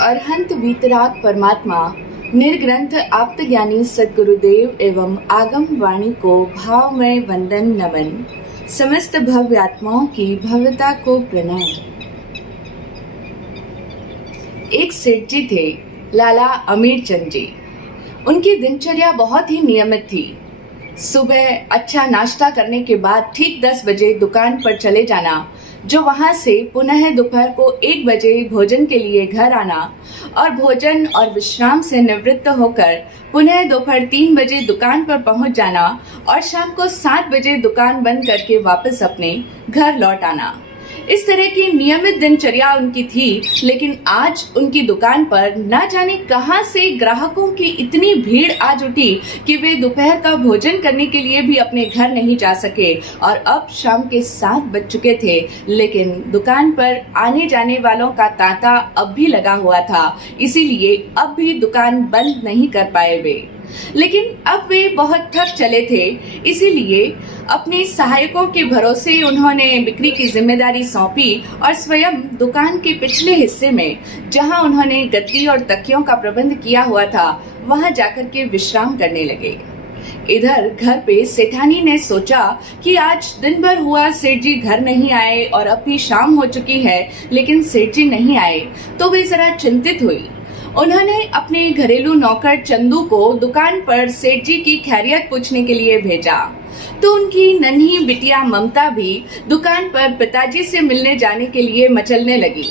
अरहंत वीतराग परमात्मा निर्ग्रंथ आप्तज्ञानी सद्गुरुदेव एवं आगम वाणी को भावमय वंदन नमन। समस्त भव्य आत्माओं की भव्यता को प्रणाम। एक सेठ जी थे, लाला अमीरचंद जी। उनकी दिनचर्या बहुत ही नियमित थी। सुबह अच्छा नाश्ता करने के बाद ठीक 10 बजे दुकान पर चले जाना, जो वहां से पुनः दोपहर को 1 बजे भोजन के लिए घर आना और भोजन और विश्राम से निवृत्त होकर पुनः दोपहर 3 बजे दुकान पर पहुंच जाना और शाम को 7 बजे दुकान बंद करके वापस अपने घर लौट आना। इस तरह की नियमित दिनचर्या उनकी थी, लेकिन आज उनकी दुकान पर न जाने कहां से ग्राहकों की इतनी भीड़ आ जुटी कि वे दोपहर का भोजन करने के लिए भी अपने घर नहीं जा सके। और अब शाम के 7 बज चुके थे, लेकिन दुकान पर आने जाने वालों का तांता अब भी लगा हुआ था, इसीलिए अब भी दुकान बंद नहीं कर पाए वे। लेकिन अब वे बहुत थक चले थे, इसीलिए अपने सहायकों के भरोसे उन्होंने बिक्री की जिम्मेदारी सौंपी और स्वयं दुकान के पिछले हिस्से में, जहां उन्होंने गद्दी और तकियों का प्रबंध किया हुआ था, वहां जाकर के विश्राम करने लगे। इधर घर पे सेठानी ने सोचा कि आज दिन भर हुआ सेठ जी घर नहीं आए और अब भी शाम हो चुकी है, लेकिन सेठ जी नहीं आए, तो वे जरा चिंतित हुई। उन्होंने अपने घरेलू नौकर चंदू को दुकान पर सेठ जी की खैरियत पूछने के लिए भेजा, तो उनकी नन्ही बिटिया ममता भी दुकान पर पिताजी से मिलने जाने के लिए मचलने लगी।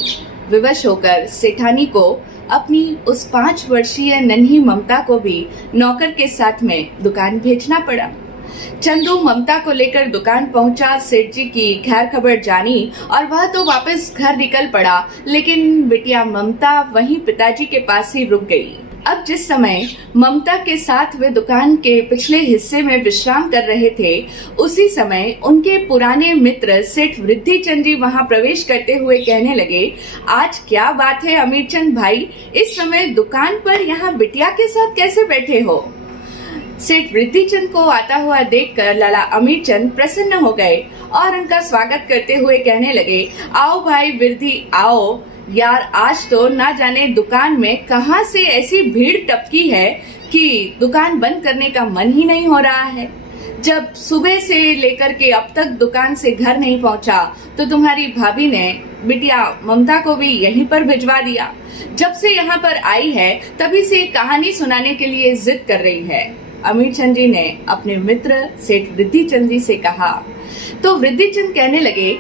विवश होकर सेठानी को अपनी उस 5 वर्षीय नन्ही ममता को भी नौकर के साथ में दुकान भेजना पड़ा। चंदू ममता को लेकर दुकान पहुंचा, सेठ जी की खैर खबर जानी और वह तो वापस घर निकल पड़ा, लेकिन बिटिया ममता वहीं पिताजी के पास ही रुक गई। अब जिस समय ममता के साथ वे दुकान के पिछले हिस्से में विश्राम कर रहे थे, उसी समय उनके पुराने मित्र सेठ वृद्धिचंद जी वहां प्रवेश करते हुए कहने लगे, आज क्या बात है अमीरचंद भाई, इस समय दुकान पर यहाँ बिटिया के साथ कैसे बैठे हो? सेठ वृद्धिचंद को आता हुआ देखकर लाला अमीरचंद प्रसन्न हो गए और उनका स्वागत करते हुए कहने लगे, आओ भाई वृद्धि आओ। यार, आज तो ना जाने दुकान में कहां से ऐसी भीड़ टपकी है कि दुकान बंद करने का मन ही नहीं हो रहा है। जब सुबह से लेकर के अब तक दुकान से घर नहीं पहुंचा, तो तुम्हारी भाभी ने बिटिया ममता को भी यहीं पर भिजवा दिया। जब से यहाँ पर आई है, तभी से कहानी सुनाने के लिए जिद कर रही है। अमीरचंद जी ने अपने मित्र सेठ वृद्धिचंद जी से कहा, तो वृद्धिचंद कहने लगे,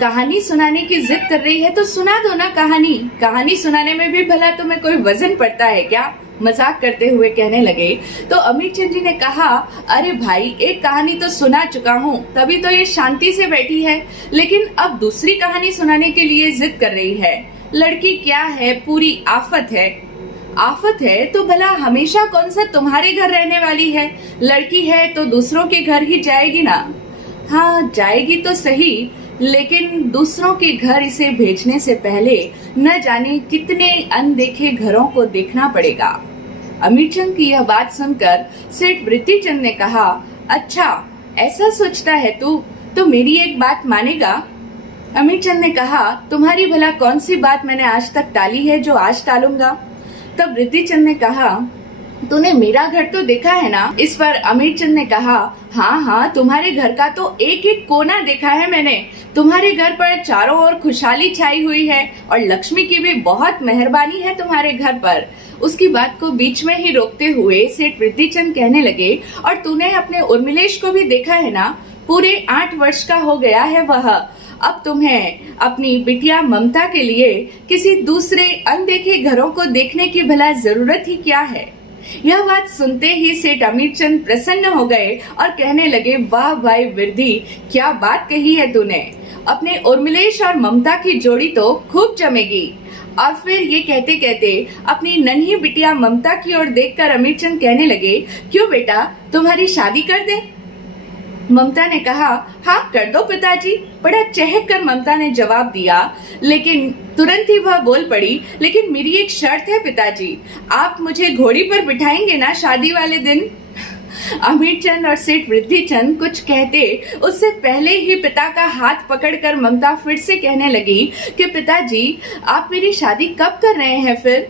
कहानी सुनाने की जिद कर रही है तो सुना दो ना कहानी सुनाने में भी भला तुम्हें कोई वजन पड़ता है क्या? मजाक करते हुए कहने लगे। तो अमीरचंद जी ने कहा, अरे भाई, एक कहानी तो सुना चुका हूँ, तभी तो ये शांति से बैठी है, लेकिन अब दूसरी कहानी सुनाने के लिए जिद कर रही है। लड़की क्या है, पूरी आफत है तो भला हमेशा कौन सा तुम्हारे घर रहने वाली है? लड़की है तो दूसरों के घर ही जाएगी ना? हाँ, जाएगी तो सही, लेकिन दूसरों के घर इसे भेजने से पहले न जाने कितने अनदेखे घरों को देखना पड़ेगा। अमीरचंद की यह बात सुनकर सेठ वृद्धिचंद ने कहा, अच्छा ऐसा सोचता है तू, तो मेरी एक बात मानेगा? अमीरचंद ने कहा, तुम्हारी भला कौन सी बात मैंने आज तक टाली है जो आज टालूंगा? तब वृद्धिचंद ने कहा, तूने मेरा घर तो देखा है ना? इस पर अमीरचंद ने कहा, हाँ, तुम्हारे घर का तो एक एक कोना देखा है मैंने। तुम्हारे घर पर चारों ओर खुशहाली छाई हुई है और लक्ष्मी की भी बहुत मेहरबानी है तुम्हारे घर पर। उसकी बात को बीच में ही रोकते हुए सेठ वृद्धिचंद कहने लगे, और तूने अपने उर्मिलेश को भी देखा है ना? पूरे 8 वर्ष का हो गया है वह। अब तुम्हें अपनी बिटिया ममता के लिए किसी दूसरे अनदेखे घरों को देखने की भला जरूरत ही क्या है? यह बात सुनते ही सेठ अमीरचंद प्रसन्न हो गए और कहने लगे, वाह भाई वृद्धि, क्या बात कही है तूने। अपने उर्मिलेश और ममता की जोड़ी तो खूब जमेगी। और फिर ये कहते कहते अपनी नन्ही बिटिया ममता की ओर देखकर अमीरचंद कहने लगे, क्यों बेटा, तुम्हारी शादी कर दे? ममता ने कहा, हाँ कर दो पिताजी। बड़ा चहक कर ममता ने जवाब दिया, लेकिन तुरंत ही वह बोल पड़ी, लेकिन मेरी एक शर्त है पिताजी, आप मुझे घोड़ी पर बिठाएंगे ना शादी वाले दिन? अमीरचंद और सेठ वृद्धिचंद कुछ कहते उससे पहले ही पिता का हाथ पकड़कर ममता फिर से कहने लगी कि पिताजी, आप मेरी शादी कब कर रहे हैं फिर?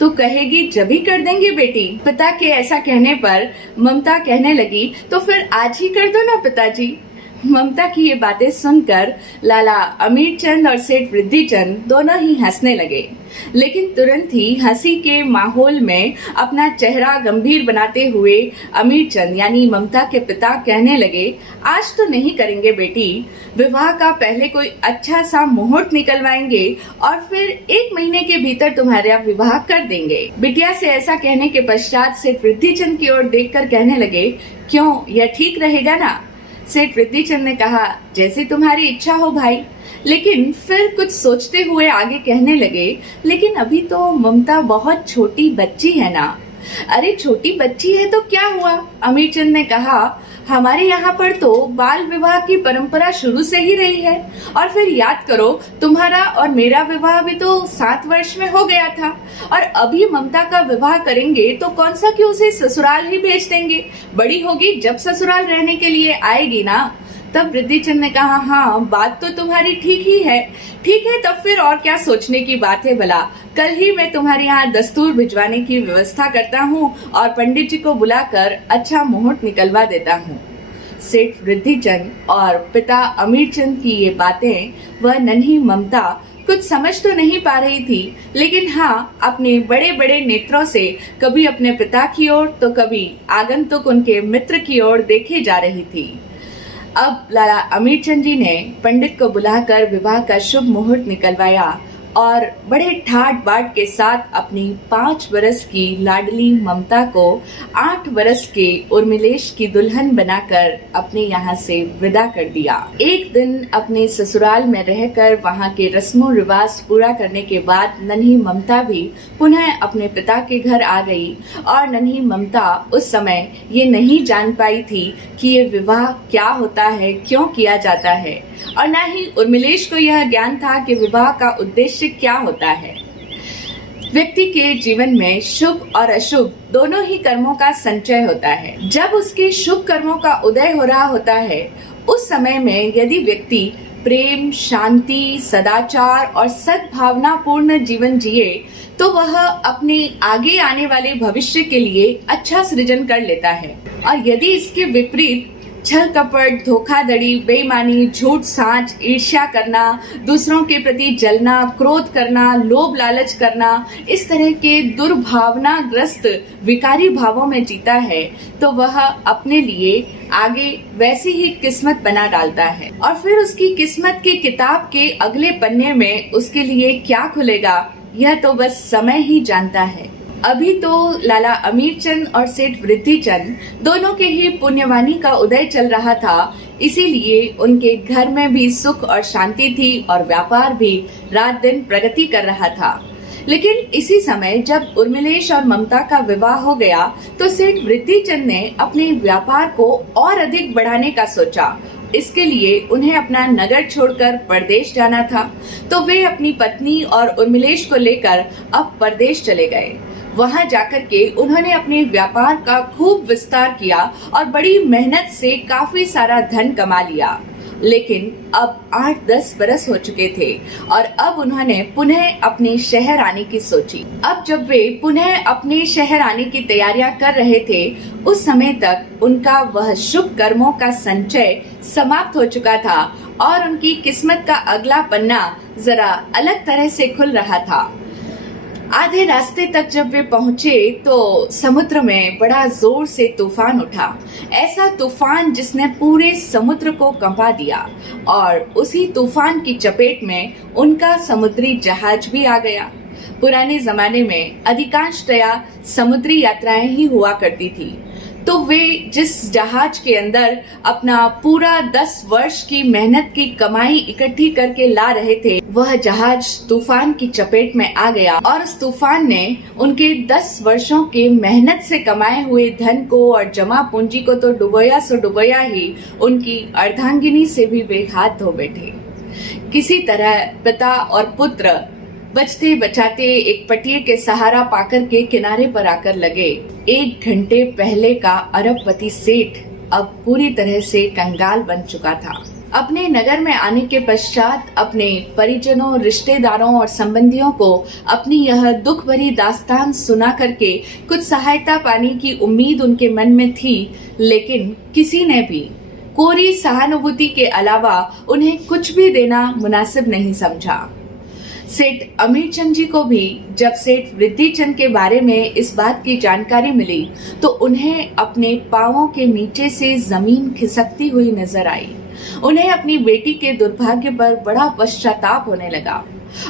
तो कहेगी जब ही कर देंगे बेटी। पिता के ऐसा कहने पर ममता कहने लगी, तो फिर आज ही कर दो ना पिताजी। ममता की ये बातें सुनकर लाला अमीरचंद और सेठ वृद्धिचंद दोनों ही हंसने लगे, लेकिन तुरंत ही हंसी के माहौल में अपना चेहरा गंभीर बनाते हुए अमीरचंद यानी ममता के पिता कहने लगे, आज तो नहीं करेंगे बेटी, विवाह का पहले कोई अच्छा सा मुहूर्त निकलवाएंगे और फिर 1 महीने के भीतर तुम्हारा विवाह कर देंगे। बिटिया से ऐसा कहने के पश्चात सेठ वृद्धिचंद की ओर देखकर कहने लगे, क्यों, यह ठीक रहेगा ना? सेठ वृद्धिचंद ने कहा, जैसी तुम्हारी इच्छा हो भाई। लेकिन फिर कुछ सोचते हुए आगे कहने लगे, लेकिन अभी तो ममता बहुत छोटी बच्ची है ना। अरे छोटी बच्ची है तो क्या हुआ? अमीरचंद ने कहा, हमारे यहाँ पर तो बाल विवाह की परंपरा शुरू से ही रही है, और फिर याद करो तुम्हारा और मेरा विवाह भी तो 7 वर्ष में हो गया था, और अभी ममता का विवाह करेंगे तो कौन सा कि उसे ससुराल ही भेज देंगे, बड़ी होगी जब ससुराल रहने के लिए आएगी ना। तब वृद्धिचंद ने कहा, हाँ बात तो तुम्हारी ठीक है, तब फिर और क्या सोचने की बात है भला। कल ही मैं तुम्हारे यहाँ दस्तूर भिजवाने की व्यवस्था करता हूँ और पंडित जी को बुलाकर अच्छा मुहूर्त निकलवा देता हूँ। सेठ वृद्धिचंद और पिता अमीरचंद की ये बातें वह नन्ही ममता कुछ समझ तो नहीं पा रही थी, लेकिन हाँ अपने बड़े बड़े नेत्रों से कभी अपने पिता की ओर तो कभी आगंतुक उनके मित्र की ओर देखे जा रही थी। अब लाला अमीरचंद जी ने पंडित को बुलाकर विवाह का शुभ मुहूर्त निकलवाया और बड़े ठाट बाट के साथ अपनी 5 वर्ष की लाडली ममता को 8 वर्ष के उर्मिलेश की दुल्हन बनाकर अपने यहाँ से विदा कर दिया। एक दिन अपने ससुराल में रहकर वहाँ के रस्मों रिवाज पूरा करने के बाद नन्ही ममता भी पुनः अपने पिता के घर आ गई, और नन्ही ममता उस समय ये नहीं जान पाई थी कि ये विवाह क्या होता है, क्यों किया जाता है, और न ही उर्मिलेश को यह ज्ञान था कि विवाह का उद्देश्य क्या होता है। व्यक्ति के जीवन में शुभ और अशुभ दोनों ही कर्मों का संचय होता है। जब उसके शुभ कर्मों का उदय हो रहा होता है, उस समय में यदि व्यक्ति प्रेम, शांति, सदाचार और सद्भावना पूर्ण जीवन जिए तो वह अपने आगे आने वाले भविष्य के लिए अच्छा सृजन कर लेता है। और यदि इसके विपरीत छल कपट, धोखाधड़ी, बेईमानी, झूठ साँच, ईर्ष्या करना, दूसरों के प्रति जलना, क्रोध करना, लोभ लालच करना, इस तरह के दुर्भावनाग्रस्त विकारी भावों में जीता है, तो वह अपने लिए आगे वैसी ही किस्मत बना डालता है, और फिर उसकी किस्मत की किताब के अगले पन्ने में उसके लिए क्या खुलेगा यह तो बस समय ही जानता है। अभी तो लाला अमीरचंद और सेठ वृद्धिचंद दोनों के ही पुण्यवानी का उदय चल रहा था, इसीलिए उनके घर में भी सुख और शांति थी और व्यापार भी रात दिन प्रगति कर रहा था। लेकिन इसी समय जब उर्मिलेश और ममता का विवाह हो गया तो सेठ वृद्धिचंद ने अपने व्यापार को और अधिक बढ़ाने का सोचा। इसके लिए उन्हें अपना नगर छोड़कर परदेश जाना था, तो वे अपनी पत्नी और उर्मिलेश को लेकर अब परदेश चले गए। वहां जाकर के उन्होंने अपने व्यापार का खूब विस्तार किया और बड़ी मेहनत से काफी सारा धन कमा लिया। लेकिन अब 8-10 बरस हो चुके थे और अब उन्होंने पुनः अपने शहर आने की सोची। अब जब वे पुनः अपने शहर आने की तैयारियां कर रहे थे, उस समय तक उनका वह शुभ कर्मों का संचय समाप्त हो चुका था और उनकी किस्मत का अगला पन्ना जरा अलग तरह से खुल रहा था। आधे रास्ते तक जब वे पहुंचे तो समुद्र में बड़ा जोर से तूफान उठा, ऐसा तूफान जिसने पूरे समुद्र को कंपा दिया, और उसी तूफान की चपेट में उनका समुद्री जहाज भी आ गया। पुराने जमाने में अधिकांशतया समुद्री यात्राएं ही हुआ करती थी, तो वे जिस जहाज के अंदर अपना पूरा 10 वर्ष की मेहनत की कमाई इकट्ठी करके ला रहे थे, वह जहाज तूफान की चपेट में आ गया और उस तूफान ने उनके 10 वर्षों के मेहनत से कमाए हुए धन को और जमा पूंजी को तो डुबोया सो डुबोया ही, उनकी अर्धांगिनी से भी वे हाथ धो बैठे। किसी तरह पिता और पुत्र बचते बचाते एक पटिए के सहारा पाकर के किनारे पर आकर लगे। 1 घंटे पहले का अरबपति सेठ अब पूरी तरह से कंगाल बन चुका था। अपने नगर में आने के पश्चात अपने परिजनों, रिश्तेदारों और संबंधियों को अपनी यह दुख भरी दास्तान सुना करके कुछ सहायता पाने की उम्मीद उनके मन में थी, लेकिन किसी ने भी कोरी सहानुभूति के अलावा उन्हें कुछ भी देना मुनासिब नहीं समझा। सेठ अमीरचंद जी को भी जब सेठ वृद्धिचंद के बारे में इस बात की जानकारी मिली तो उन्हें अपने पांवों के नीचे से जमीन खिसकती हुई नजर आई। उन्हें अपनी बेटी के दुर्भाग्य पर बड़ा पश्चाताप होने लगा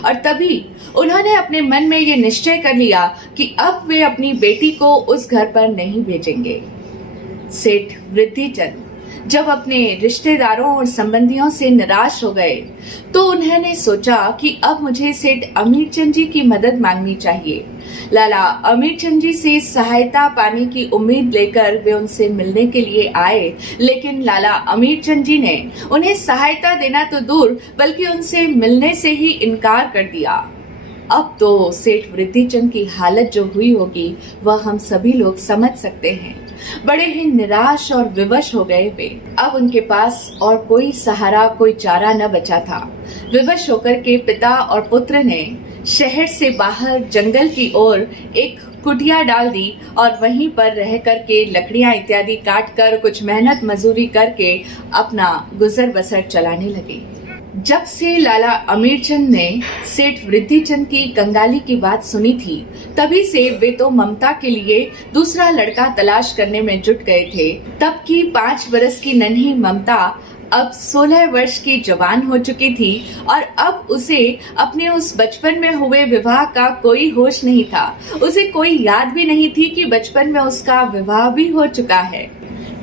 और तभी उन्होंने अपने मन में ये निश्चय कर लिया कि अब वे अपनी बेटी को उस घर पर नहीं भेजेंगे। सेठ वृद्धिचंद जब अपने रिश्तेदारों और संबंधियों से निराश हो गए तो उन्होंने सोचा कि अब मुझे सेठ अमीरचंद जी की मदद मांगनी चाहिए। लाला अमीरचंद जी से सहायता पाने की उम्मीद लेकर वे उनसे मिलने के लिए आए, लेकिन लाला अमीरचंद जी ने उन्हें सहायता देना तो दूर बल्कि उनसे मिलने से ही इनकार कर दिया। अब तो सेठ वृद्धिचंद की हालत जो हुई होगी वह हम सभी लोग समझ सकते हैं। बड़े ही निराश और विवश हो गए वे। अब उनके पास और कोई सहारा, कोई चारा न बचा था। विवश होकर के पिता और पुत्र ने शहर से बाहर जंगल की ओर एक कुटिया डाल दी और वहीं पर रह करके लकड़ियां इत्यादि काट कर कुछ मेहनत मजूरी करके अपना गुजर बसर चलाने लगे। जब से लाला अमीरचंद ने सेठ वृद्धिचंद की कंगाली की बात सुनी थी, तभी से वे तो ममता के लिए दूसरा लड़का तलाश करने में जुट गए थे। तब की 5 बरस की नन्ही ममता अब 16 वर्ष की जवान हो चुकी थी और अब उसे अपने उस बचपन में हुए विवाह का कोई होश नहीं था। उसे कोई याद भी नहीं थी कि बचपन में उसका विवाह भी हो चुका है।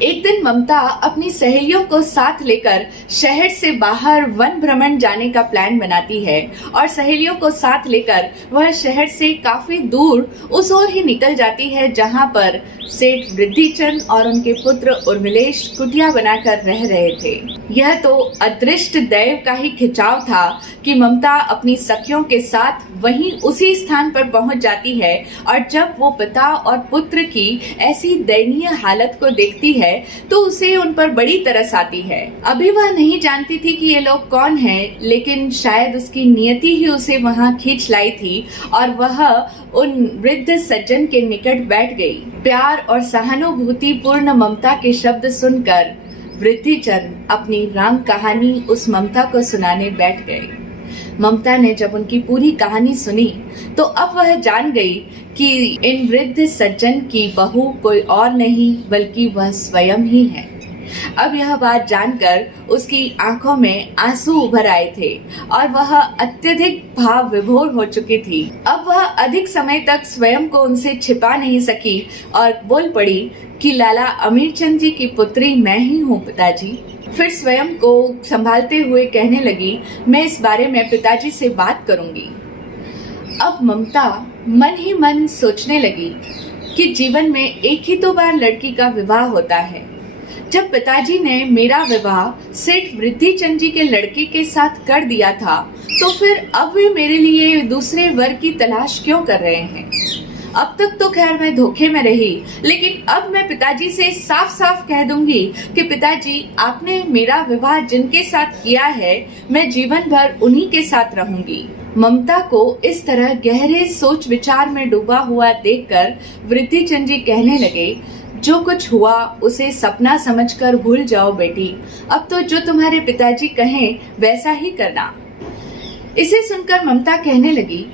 एक दिन ममता अपनी सहेलियों को साथ लेकर शहर से बाहर वन भ्रमण जाने का प्लान बनाती है और सहेलियों को साथ लेकर वह शहर से काफी दूर उस ओर ही निकल जाती है जहां पर सेठ वृद्धिचंद और उनके पुत्र उर्मिलेश कुटिया बनाकर रह रहे थे। यह तो अदृष्ट दैव का ही खिंचाव था कि ममता अपनी सखियों के साथ वहीं उसी स्थान पर पहुंच जाती है और जब वो पिता और पुत्र की ऐसी दयनीय हालत को देखती है तो उसे उन पर बड़ी तरस आती है। अभी वह नहीं जानती थी कि ये लोग कौन हैं, लेकिन शायद उसकी नियति ही उसे वहां खींच लाई थी और वह उन वृद्ध सज्जन के निकट बैठ गई। प्यार और सहानुभूति पूर्ण ममता के शब्द सुनकर वृद्धिचंद अपनी राम कहानी उस ममता को सुनाने बैठ गए। ममता ने जब उनकी पूरी कहानी सुनी तो अब वह जान गई कि इन वृद्ध सज्जन की बहू कोई और नहीं बल्कि वह स्वयं ही है। अब यह बात जानकर उसकी आंखों में आंसू उभर आए थे और वह अत्यधिक भाव विभोर हो चुकी थी। अब वह अधिक समय तक स्वयं को उनसे छिपा नहीं सकी और बोल पड़ी कि लाला अमीरचंद जी की पुत्री मैं ही हूँ पिताजी। फिर स्वयं को संभालते हुए कहने लगी, मैं इस बारे में पिताजी से बात करूंगी। अब ममता मन ही मन सोचने लगी कि जीवन में एक ही तो बार लड़की का विवाह होता है। जब पिताजी ने मेरा विवाह सेठ वृद्धिचंद जी के लड़के के साथ कर दिया था तो फिर अब वे मेरे लिए दूसरे वर की तलाश क्यों कर रहे हैं। अब तक तो खैर मैं धोखे में रही, लेकिन अब मैं पिताजी से साफ साफ कह दूंगी कि पिताजी आपने मेरा विवाह जिनके साथ किया है मैं जीवन भर उन्हीं के साथ रहूंगी। ममता को इस तरह गहरे सोच विचार में डूबा हुआ देखकर वृद्धिचंद जी कहने लगे, जो कुछ हुआ उसे सपना समझकर भूल जाओ बेटी। अब तो जो तुम्हारे पिताजी कहें वैसा ही करना। इसे सुनकर ममता कहने लगी,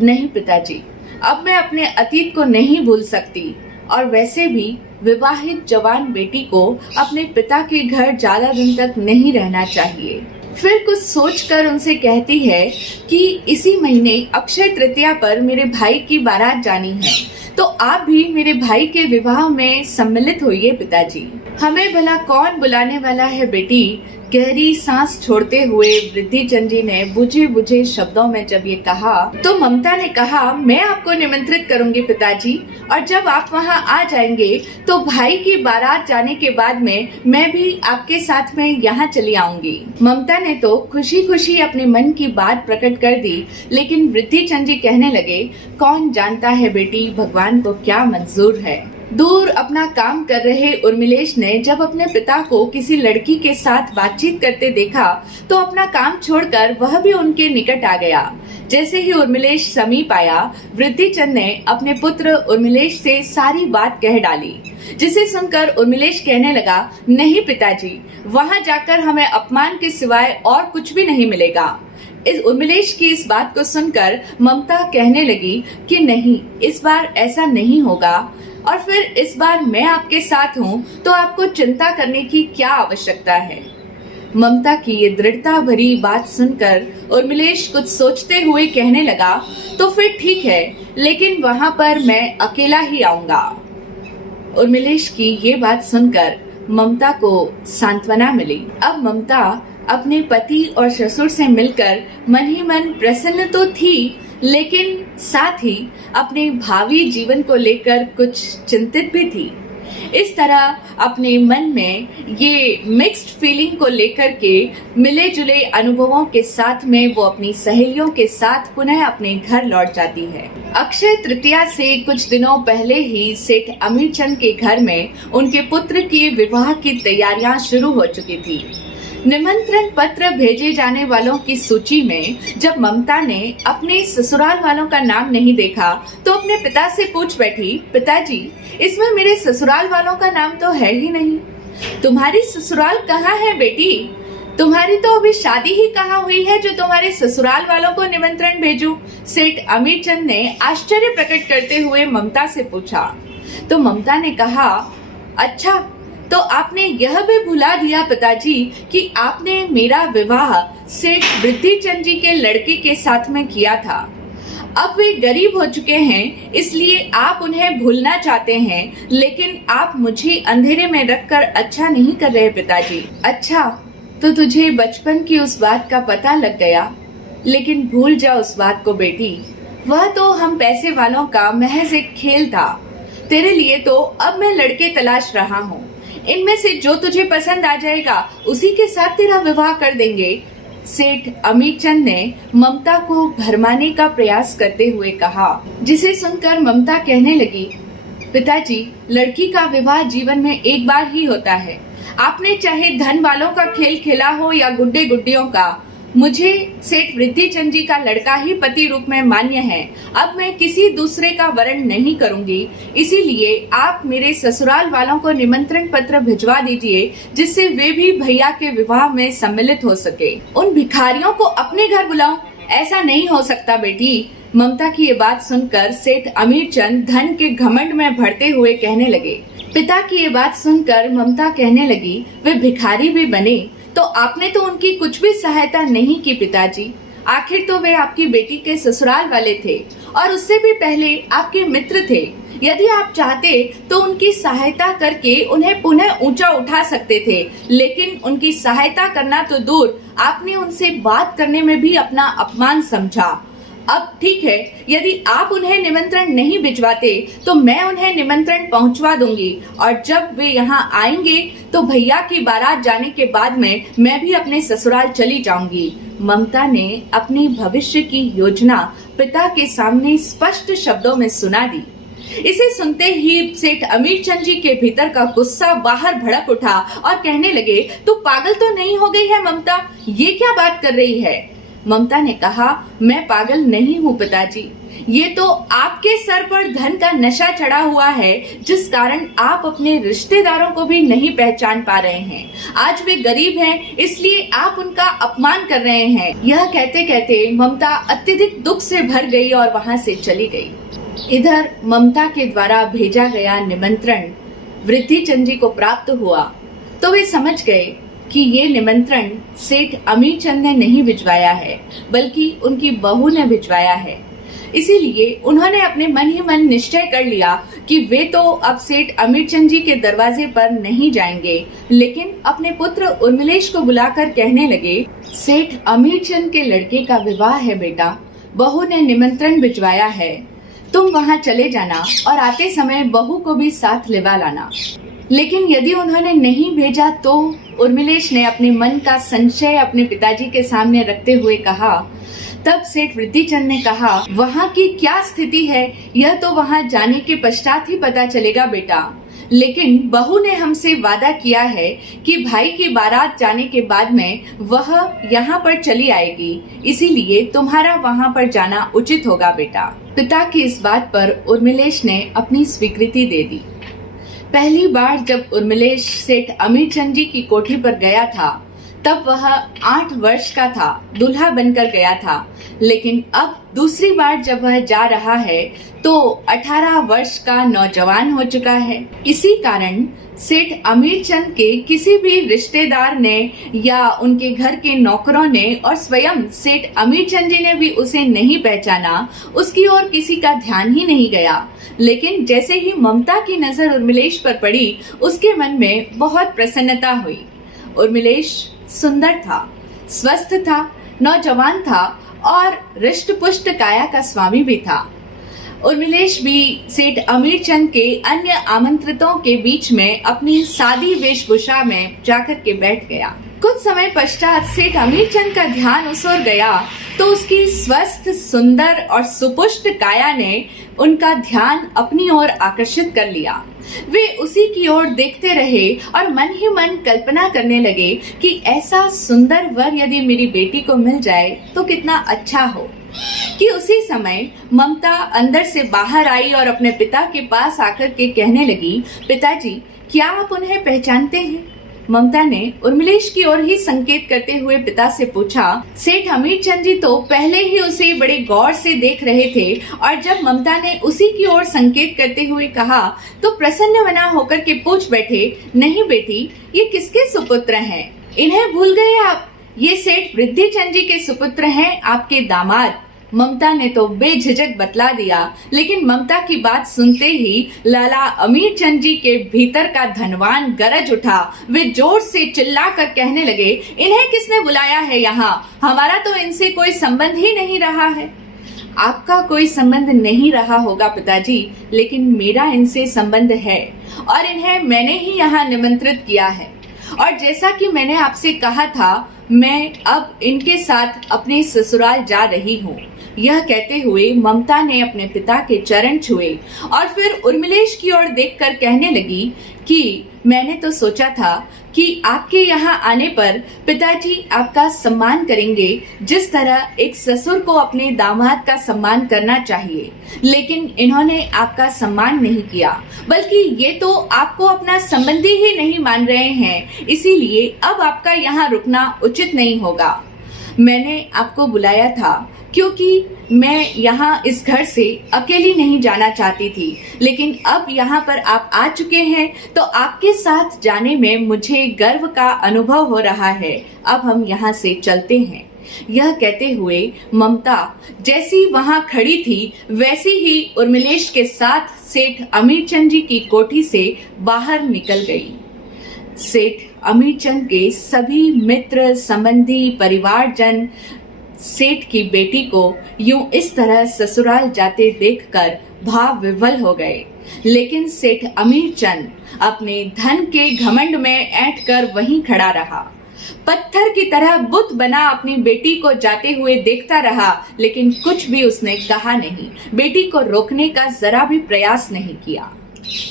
नहीं पिताजी, अब मैं अपने अतीत को नहीं भूल सकती और वैसे भी विवाहित जवान बेटी को अपने पिता के घर ज्यादा दिन तक नहीं रहना चाहिए। फिर कुछ सोचकर उनसे कहती है कि इसी महीने अक्षय तृतीया पर मेरे भाई की बारात जानी है, तो आप भी मेरे भाई के विवाह में सम्मिलित होइए पिताजी। हमें भला कौन बुलाने वाला है बेटी, गहरी सांस छोड़ते हुए वृद्धि चंद जी ने बुझे बुझे शब्दों में जब ये कहा तो ममता ने कहा, मैं आपको निमंत्रित करूंगी पिताजी, और जब आप वहां आ जाएंगे तो भाई की बारात जाने के बाद में मैं भी आपके साथ में यहाँ चली आऊंगी। ममता ने तो खुशी खुशी अपने मन की बात प्रकट कर दी, लेकिन वृद्धि चंद जी कहने लगे, कौन जानता है बेटी भगवान को क्या मंजूर है। दूर अपना काम कर रहे उर्मिलेश ने जब अपने पिता को किसी लड़की के साथ बातचीत करते देखा तो अपना काम छोड़कर वह भी उनके निकट आ गया। जैसे ही उर्मिलेश समीप आया, वृद्धि चंद ने अपने पुत्र उर्मिलेश से सारी बात कह डाली, जिसे सुनकर उर्मिलेश कहने लगा, नहीं पिताजी, वहां जाकर हमें अपमान के सिवाय और कुछ भी नहीं मिलेगा। इस उर्मिलेश की इस बात को सुनकर ममता कहने लगी कि नहीं, इस बार ऐसा नहीं होगा, और फिर इस बार मैं आपके साथ हूँ तो आपको चिंता करने की क्या आवश्यकता है। ममता की ये दृढ़ता भरी बात सुनकर उर्मिलेश कुछ सोचते हुए कहने लगा, तो फिर ठीक है, लेकिन वहां पर मैं अकेला ही आऊंगा। उर्मिलेश की ये बात सुनकर ममता को सांत्वना मिली। अब ममता अपने पति और ससुर से मिलकर मन ही मन प्रसन्न तो थी, लेकिन साथ ही अपने भावी जीवन को लेकर कुछ चिंतित भी थी। इस तरह अपने मन में ये मिक्स्ड फीलिंग को लेकर के मिले जुले अनुभवों के साथ में वो अपनी सहेलियों के साथ पुनः अपने घर लौट जाती है। अक्षय तृतीया से कुछ दिनों पहले ही सेठ अमीरचंद के घर में उनके पुत्र के विवाह की तैयारियां शुरू हो चुकी थी। निमंत्रण पत्र भेजे जाने वालों की सूची में जब ममता ने अपने ससुराल वालों का नाम नहीं देखा तो अपने पिता से पूछ बैठी, पिताजी, इसमें मेरे ससुराल वालों का नाम तो है ही नहीं। तुम्हारी ससुराल कहाँ है बेटी? तुम्हारी तो अभी शादी ही कहाँ हुई है जो तुम्हारे ससुराल वालों को निमंत्रण भेजूं? सेठ अमीरचंद ने आश्चर्य प्रकट करते हुए ममता से पूछा। तो ममता ने कहा, अच्छा, तो आपने यह भी भुला दिया पिताजी कि आपने मेरा विवाह सेठ वृद्धि चंद जी के लड़के के साथ में किया था। अब वे गरीब हो चुके हैं, इसलिए आप उन्हें भूलना चाहते हैं, लेकिन आप मुझे अंधेरे में रखकर अच्छा नहीं कर रहे पिताजी। अच्छा, तो तुझे बचपन की उस बात का पता लग गया, लेकिन भूल जा उस बात को बेटी। वह तो हम पैसे वालों का महज एक खेल था। तेरे लिए तो अब मैं लड़के तलाश रहा हूँ। इनमें से जो तुझे पसंद आ जाएगा उसी के साथ तेरा विवाह कर देंगे। सेठ अमीरचंद ने ममता को भरमाने का प्रयास करते हुए कहा, जिसे सुनकर ममता कहने लगी, पिताजी, लड़की का विवाह जीवन में एक बार ही होता है। आपने चाहे धन वालों का खेल खेला हो या गुड्डे गुड्डियों का, मुझे सेठ वृद्धि चंद जी का लड़का ही पति रूप में मान्य है। अब मैं किसी दूसरे का वरण नहीं करूंगी, इसीलिए आप मेरे ससुराल वालों को निमंत्रण पत्र भिजवा दीजिए, जिससे वे भी भैया के विवाह में सम्मिलित हो सके। उन भिखारियों को अपने घर बुलाओ। ऐसा नहीं हो सकता बेटी। ममता की ये बात सुनकर सेठ अमीरचंद धन के घमंड में भरते हुए कहने लगे। पिता की ये बात सुनकर ममता कहने लगी, वे भिखारी भी बने तो आपने तो उनकी कुछ भी सहायता नहीं की पिताजी। आखिर तो वे आपकी बेटी के ससुराल वाले थे और उससे भी पहले आपके मित्र थे। यदि आप चाहते तो उनकी सहायता करके उन्हें पुनः ऊंचा उठा सकते थे, लेकिन उनकी सहायता करना तो दूर, आपने उनसे बात करने में भी अपना अपमान समझा। अब ठीक है, यदि आप उन्हें निमंत्रण नहीं भिजवाते तो मैं उन्हें निमंत्रण पहुंचवा दूंगी, और जब वे यहाँ आएंगे तो भैया की बारात जाने के बाद में मैं भी अपने ससुराल चली जाऊंगी। ममता ने अपनी भविष्य की योजना पिता के सामने स्पष्ट शब्दों में सुना दी। इसे सुनते ही सेठ अमीरचंद जी के भीतर का गुस्सा बाहर भड़क उठा और कहने लगे, तू पागल तो नहीं हो गई है ममता? ये क्या बात कर रही है? ममता ने कहा, मैं पागल नहीं हूँ पिताजी, ये तो आपके सर पर धन का नशा चढ़ा हुआ है, जिस कारण आप अपने रिश्तेदारों को भी नहीं पहचान पा रहे हैं। आज वे गरीब हैं, इसलिए आप उनका अपमान कर रहे हैं। यह कहते कहते ममता अत्यधिक दुख से भर गई और वहां से चली गई। इधर ममता के द्वारा भेजा गया निमंत्रण वृद्धि चंद जी को प्राप्त हुआ तो वे समझ गए कि ये निमंत्रण सेठ अमीरचंद ने नहीं भिजवाया है, बल्कि उनकी बहू ने भिजवाया है। इसीलिए उन्होंने अपने मन ही मन निश्चय कर लिया कि वे तो अब सेठ अमीरचंद जी के दरवाजे पर नहीं जाएंगे, लेकिन अपने पुत्र उर्मिलेश को बुलाकर कहने लगे, सेठ अमीरचंद के लड़के का विवाह है बेटा, बहू ने निमंत्रण भिजवाया है, तुम वहां चले जाना और आते समय बहू को भी साथ लेवा लाना। लेकिन यदि उन्होंने नहीं भेजा तो उर्मिलेश ने अपने मन का संशय अपने पिताजी के सामने रखते हुए कहा। तब सेठ वृद्धिचंद ने कहा, वहाँ की क्या स्थिति है यह तो वहाँ जाने के पश्चात ही पता चलेगा बेटा, लेकिन बहू ने हमसे वादा किया है कि भाई की बारात जाने के बाद में वह यहाँ पर चली आएगी, इसीलिए तुम्हारा वहाँ पर जाना उचित होगा बेटा। पिता की इस बात पर उर्मिलेश ने अपनी स्वीकृति दे दी। पहली बार जब उर्मिलेश सेठ अमीरचंद जी की कोठी पर गया था तब वह 8 वर्ष का था, दूल्हा बनकर गया था, लेकिन अब दूसरी बार जब वह जा रहा है तो 18 वर्ष का नौजवान हो चुका है। इसी कारण सेठ अमीरचंद के किसी भी रिश्तेदार ने या उनके घर के नौकरों ने और स्वयं सेठ अमीरचंद जी ने भी उसे नहीं पहचाना, उसकी ओर किसी का ध्यान ही नहीं गया। लेकिन जैसे ही ममता की नजर उर्मिलेश पर पड़ी, उसके मन में बहुत प्रसन्नता हुई। उर्मिलेश सुंदर था, स्वस्थ था, नौजवान था और रिष्ट पुष्ट काया का स्वामी भी था। उर्मिलेश भी सेठ अमीरचंद के अन्य आमंत्रितों के बीच में अपनी सादी वेशभूषा में जाकर के बैठ गया। कुछ समय पश्चात सेठ अमीरचंद का ध्यान उस ओर गया तो उसकी स्वस्थ, सुंदर और सुपुष्ट काया ने उनका ध्यान अपनी ओर आकर्षित कर लिया। वे उसी की ओर देखते रहे और मन ही मन कल्पना करने लगे कि ऐसा सुंदर वर यदि मेरी बेटी को मिल जाए तो कितना अच्छा हो। कि उसी समय ममता अंदर से बाहर आई और अपने पिता के पास आकर के कहने लगी, पिताजी क्या आप उन्हें पहचानते हैं? ममता ने उर्मिलेश की ओर ही संकेत करते हुए पिता से पूछा। सेठ अमीरचंद जी तो पहले ही उसे बड़े गौर से देख रहे थे और जब ममता ने उसी की ओर संकेत करते हुए कहा तो प्रसन्न मना होकर के पूछ बैठे, नहीं बेटी, ये किसके सुपुत्र हैं? इन्हें भूल गए आप? ये सेठ वृद्धिचंद जी के सुपुत्र हैं, आपके दामाद। ममता ने तो बेझिझक बतला दिया, लेकिन ममता की बात सुनते ही लाला अमीरचंद जी के भीतर का धनवान गरज उठा। वे जोर से चिल्लाकर कहने लगे, इन्हें किसने बुलाया है यहाँ? हमारा तो इनसे कोई संबंध ही नहीं रहा है। आपका कोई संबंध नहीं रहा होगा पिताजी, लेकिन मेरा इनसे संबंध है और इन्हें मैंने ही यहाँ निमंत्रित किया है। और जैसा कि मैंने आपसे कहा था, मैं अब इनके साथ अपने ससुराल जा रही हूँ। यह कहते हुए ममता ने अपने पिता के चरण छुए और फिर उर्मिलेश की ओर देखकर कहने लगी कि मैंने तो सोचा था कि आपके यहाँ आने पर पिताजी आपका सम्मान करेंगे, जिस तरह एक ससुर को अपने दामाद का सम्मान करना चाहिए, लेकिन इन्होंने आपका सम्मान नहीं किया, बल्कि ये तो आपको अपना संबंधी ही नहीं मान रहे हैं, इसीलिए अब आपका यहाँ रुकना उचित नहीं होगा। मैंने आपको बुलाया था क्योंकि मैं यहाँ इस घर से अकेली नहीं जाना चाहती थी, लेकिन अब यहाँ पर आप आ चुके हैं तो आपके साथ जाने में मुझे गर्व का अनुभव हो रहा है। अब हम यहाँ से चलते हैं। यह कहते हुए ममता जैसी वहाँ खड़ी थी वैसी ही उर्मिलेश के साथ सेठ अमीरचंद जी की कोठी से बाहर निकल गई। सेठ अमीरचंद के सभी मित्र, संबंधी, परिवारजन सेठ की बेटी को यूं इस तरह ससुराल जाते देखकर भाव विह्वल हो गए, लेकिन सेठ अमीरचंद अपने धन के घमंड में ऐंठ कर वहीं खड़ा रहा। पत्थर की तरह बुत बना अपनी बेटी को जाते हुए देखता रहा, लेकिन कुछ भी उसने कहा नहीं, बेटी को रोकने का जरा भी प्रयास नहीं किया।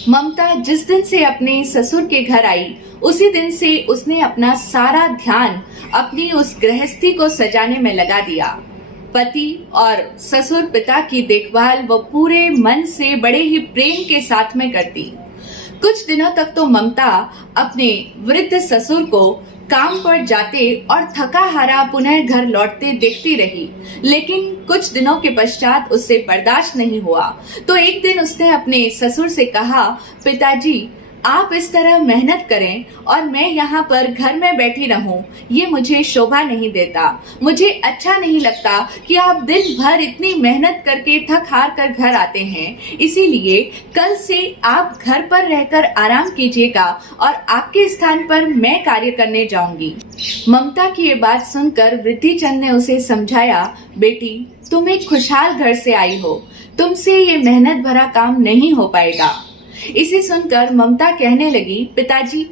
ममता जिस दिन से अपने ससुर के घर आई उसी दिन से उसने अपना सारा ध्यान अपनी उस गृहस्थी को सजाने में लगा दिया। पति और ससुर पिता की देखभाल वो पूरे मन से बड़े ही प्रेम के साथ में करती। कुछ दिनों तक तो ममता अपने वृद्ध ससुर को काम पर जाते और थका हारा पुनः घर लौटते देखती रही, लेकिन कुछ दिनों के पश्चात उससे बर्दाश्त नहीं हुआ तो एक दिन उसने अपने ससुर से कहा, पिताजी आप इस तरह मेहनत करें और मैं यहाँ पर घर में बैठी रहूं, ये मुझे शोभा नहीं देता। मुझे अच्छा नहीं लगता कि आप दिन भर इतनी मेहनत करके थक हार कर घर आते हैं। इसीलिए कल से आप घर पर रहकर आराम कीजिएगा और आपके स्थान पर मैं कार्य करने जाऊंगी। ममता की ये बात सुनकर वृद्धि चंद ने उसे समझाया, बेटी तुम एक खुशहाल घर से आई हो, तुमसे ये मेहनत भरा काम नहीं हो पाएगा। इसे सुनकर ममता कहने लगी, पिताजी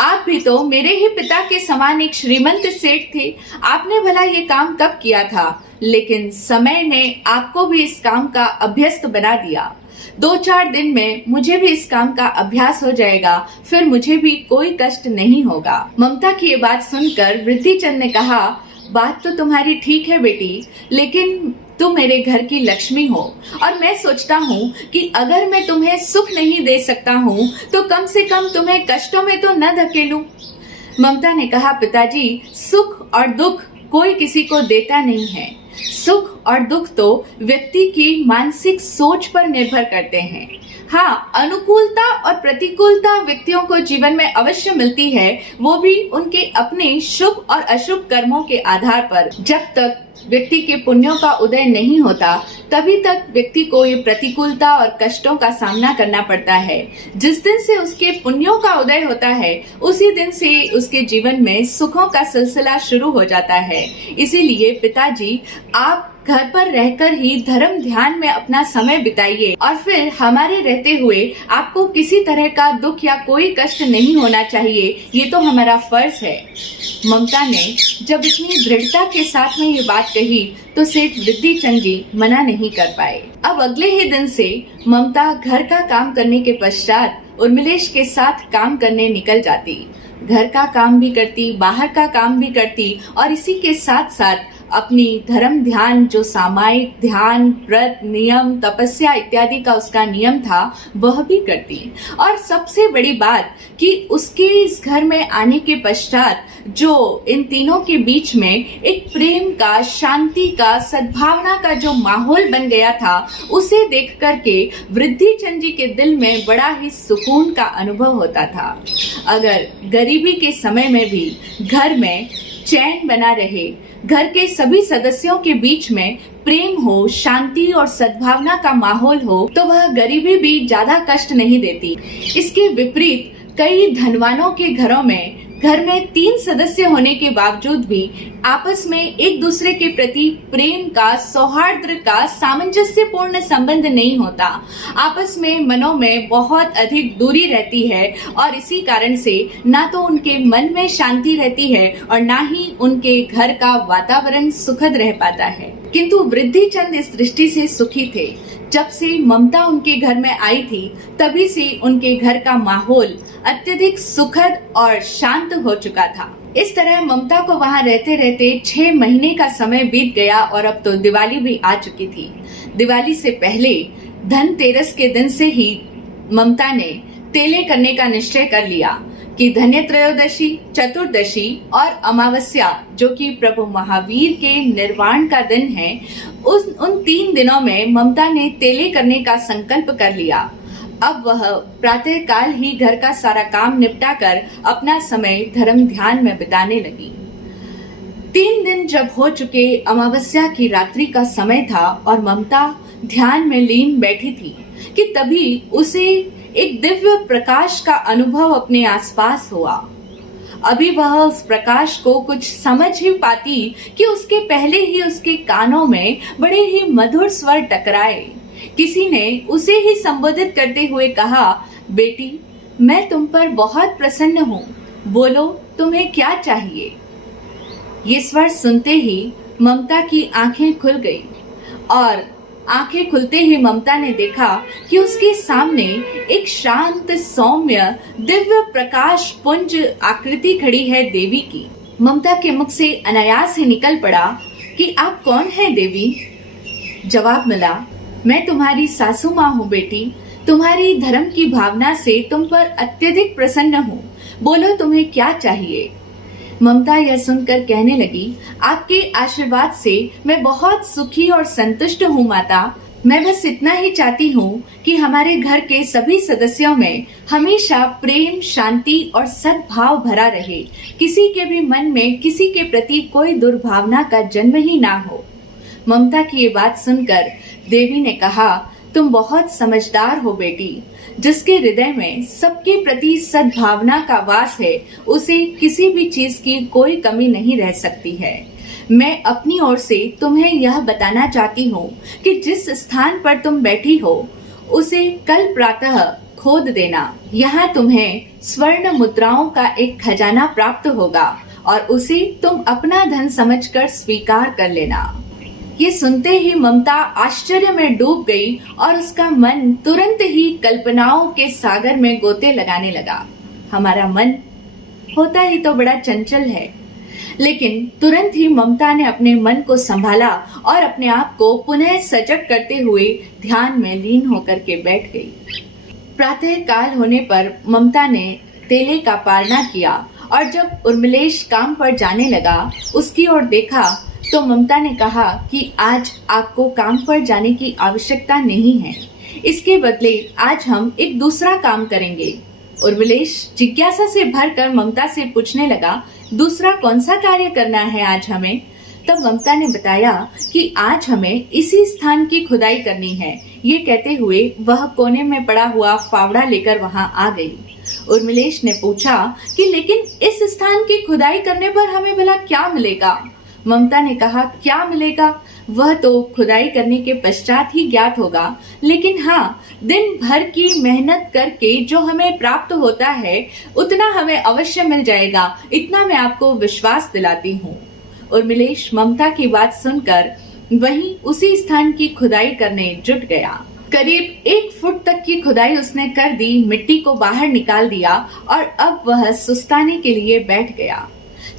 आप भी तो मेरे ही पिता के समान एक श्रीमंत सेठ थे। आपने भला ये काम कब किया था, लेकिन समय ने आपको भी इस काम का अभ्यस्त बना दिया। 2-4 दिन में मुझे भी इस काम का अभ्यास हो जाएगा, फिर मुझे भी कोई कष्ट नहीं होगा। ममता की ये बात सुनकर वृद्धि चंद ने कहा, बात तो तुम्हारी ठीक है बेटी, लेकिन तुम मेरे घर की लक्ष्मी हो और मैं सोचता हूँ कि अगर मैं तुम्हें सुख नहीं दे सकता हूँ तो कम से कम तुम्हें कष्टों में तो न धकेलूं। ममता ने कहा, पिताजी सुख और दुख कोई किसी को देता नहीं है। सुख और दुख तो व्यक्ति की मानसिक सोच पर निर्भर करते हैं। हाँ, अनुकूलता और प्रतिकूलता व्यक्तियों को जीवन में अवश्य मिलती है, वो भी उनके अपने शुभ और अशुभ कर्मों के आधार पर। जब तक व्यक्ति के पुण्यों का उदय नहीं होता तभी तक व्यक्ति को ये प्रतिकूलता और कष्टों का सामना करना पड़ता है। जिस दिन से उसके पुण्यों का उदय होता है उसी दिन से उसके जीवन में सुखों का सिलसिला शुरू हो जाता है। इसीलिए पिताजी आप घर पर रहकर ही धर्म ध्यान में अपना समय बिताइए और फिर हमारे रहते हुए आपको किसी तरह का दुख या कोई कष्ट नहीं होना चाहिए, ये तो हमारा फर्ज है। ममता ने जब इतनी दृढ़ता के साथ में ये बात कही तो सेठ वृद्धि चंद जी मना नहीं कर पाए। अब अगले ही दिन से ममता घर का काम करने के पश्चात उर्मिलेश के साथ काम करने निकल जाती। घर का काम भी करती, बाहर का काम भी करती और इसी के साथ साथ अपनी धर्म ध्यान, जो सामायिक ध्यान, व्रत, नियम, तपस्या इत्यादि का उसका नियम था, वह भी करती। और सबसे बड़ी बात कि उसके इस घर में आने के पश्चात जो इन तीनों के बीच में एक प्रेम का, शांति का, सद्भावना का जो माहौल बन गया था, उसे देख करके वृद्धि चंद जी के दिल में बड़ा ही सुकून का अनुभव होता था। अगर गरीबी के समय में भी घर में चैन बना रहे, घर के सभी सदस्यों के बीच में प्रेम हो, शांति और सद्भावना का माहौल हो, तो वह गरीबी भी ज्यादा कष्ट नहीं देती। इसके विपरीत कई धनवानों के घरों में घर में 3 सदस्य होने के बावजूद भी आपस में एक दूसरे के प्रति प्रेम का, सौहार्द का, सामंजस्यपूर्ण संबंध नहीं होता। आपस में मनों में बहुत अधिक दूरी रहती है और इसी कारण से ना तो उनके मन में शांति रहती है और ना ही उनके घर का वातावरण सुखद रह पाता है। किंतु वृद्धि चंद इस दृष्टि से सुखी थे। जब से ममता उनके घर में आई थी तभी से उनके घर का माहौल अत्यधिक सुखद और शांत हो चुका था। इस तरह ममता को वहां रहते रहते 6 महीने का समय बीत गया और अब तो दिवाली भी आ चुकी थी। दिवाली से पहले धनतेरस के दिन से ही ममता ने तेले करने का निश्चय कर लिया कि धन्य त्रयोदशी, चतुर्दशी और अमावस्या, जो कि प्रभु महावीर के निर्वाण का दिन है, उन 3 दिनों में ममता ने तेले करने का संकल्प कर लिया। अब वह प्रातः काल ही घर का सारा काम निपटा कर अपना समय धर्म ध्यान में बिताने लगी। 3 दिन जब हो चुके, अमावस्या की रात्रि का समय था और ममता ध्यान में लीन बैठी थी कि तभी उसे एक दिव्य प्रकाश का अनुभव अपने आसपास हुआ। अभी वह उस प्रकाश को कुछ समझ ही पाती कि उसके पहले ही उसके कानों में बड़े ही मधुर स्वर टकराए। किसी ने उसे ही संबोधित करते हुए कहा, बेटी मैं तुम पर बहुत प्रसन्न हूँ, बोलो तुम्हें क्या चाहिए। ये स्वर सुनते ही ममता की आंखें खुल गई और आंखें खुलते ही ममता ने देखा कि उसके सामने एक शांत, सौम्य, दिव्य प्रकाश पुंज आकृति खड़ी है देवी की। ममता के मुख से अनायास ही निकल पड़ा कि आप कौन हैं देवी। जवाब मिला, मैं तुम्हारी सासू माँ हूँ बेटी, तुम्हारी धर्म की भावना से तुम पर अत्यधिक प्रसन्न हूँ, बोलो तुम्हें क्या चाहिए। ममता यह सुनकर कहने लगी, आपके आशीर्वाद से मैं बहुत सुखी और संतुष्ट हूँ माता। मैं बस इतना ही चाहती हूँ कि हमारे घर के सभी सदस्यों में हमेशा प्रेम, शांति और सद्भाव भरा रहे। किसी के भी मन में किसी के प्रति कोई दुर्भावना का जन्म ही ना हो। ममता की ये बात सुनकर देवी ने कहा, तुम बहुत समझदार हो बेटी। जिसके हृदय में सबके प्रति सद्भावना का वास है, उसे किसी भी चीज की कोई कमी नहीं रह सकती है। मैं अपनी ओर से तुम्हें यह बताना चाहती हूँ कि जिस स्थान पर तुम बैठी हो, उसे कल प्रातः खोद देना। यहाँ तुम्हें स्वर्ण मुद्राओं का एक खजाना प्राप्त होगा और उसे तुम अपना धन समझकर स्वीकार कर लेना। ये सुनते ही ममता आश्चर्य में डूब गई और उसका मन तुरंत ही कल्पनाओं के सागर में गोते लगाने लगा। हमारा मन होता ही तो बड़ा चंचल है, लेकिन तुरंत ही ममता ने अपने मन को संभाला और अपने आप को पुनः सजग करते हुए ध्यान में लीन होकर के बैठ गई। प्रातः काल होने पर ममता ने तेले का पारना किया और जब उर्मिलेश काम पर जाने लगा, उसकी ओर देखा तो ममता ने कहा कि आज आपको काम पर जाने की आवश्यकता नहीं है। इसके बदले आज हम एक दूसरा काम करेंगे। उर्मिलेश जिज्ञासा से भरकर ममता से पूछने लगा, दूसरा कौन सा कार्य करना है आज हमें? तब ममता ने बताया कि आज हमें इसी स्थान की खुदाई करनी है। ये कहते हुए वह कोने में पड़ा हुआ फावड़ा लेकर वहां आ गई। उर्मिलेश ने पूछा कि लेकिन इस स्थान की खुदाई करने पर हमें भला क्या मिलेगा? ममता ने कहा, क्या मिलेगा वह तो खुदाई करने के पश्चात ही ज्ञात होगा, लेकिन हाँ, दिन भर की मेहनत करके जो हमें प्राप्त होता है उतना हमें अवश्य मिल जाएगा, इतना मैं आपको विश्वास दिलाती हूँ। उर्मिलेश ममता की बात सुनकर वहीं उसी स्थान की खुदाई करने जुट गया। करीब 1 फुट तक की खुदाई उसने कर दी, मिट्टी को बाहर निकाल दिया और अब वह सुस्ताने के लिए बैठ गया।